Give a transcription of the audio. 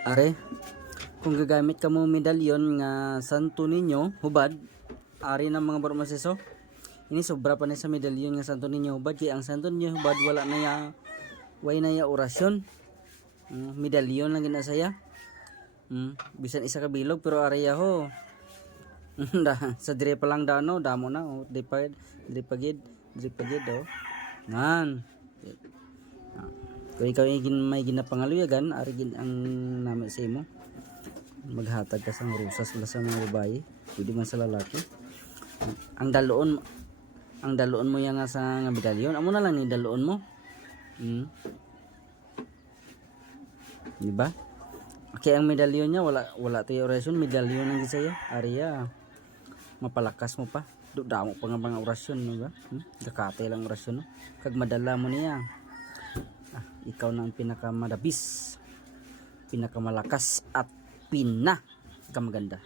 Are, kung gagamit ka mo medalyon nga Santo Niño hubad, ari ng mga barmasiso. Ini sobra pa na sa medalyon nga Santo Niño hubad, kaya ang Santo Niño hubad wala na ya, way na ya orasyon. Medalyon lang ginasaya. Bisan isa ka bilog pero ari ho. Sa dire pa lang dano, damo na oh, dire pagid oh. Ngan. Kung ikaw may ginapangaluyagan, ari gin ang nami sa imo. Maghatag ka sang rusas mula sa mga babae, pwede man sa lalaki. Ang daloon mo yang sa nga medalyon, amo na lang ni daloon mo. Di ba? Kaya ang medalyon niya wala tayo orasyon, medalyon ang gisaya. Ariya mapalakas mo pa. Damo pa nga mga orasyon, no ba? Kakatay lang orasyon, no? Kag madala mo niya. Ikaw na ang pinakamadabis, pinakamalakas at pinakamaganda.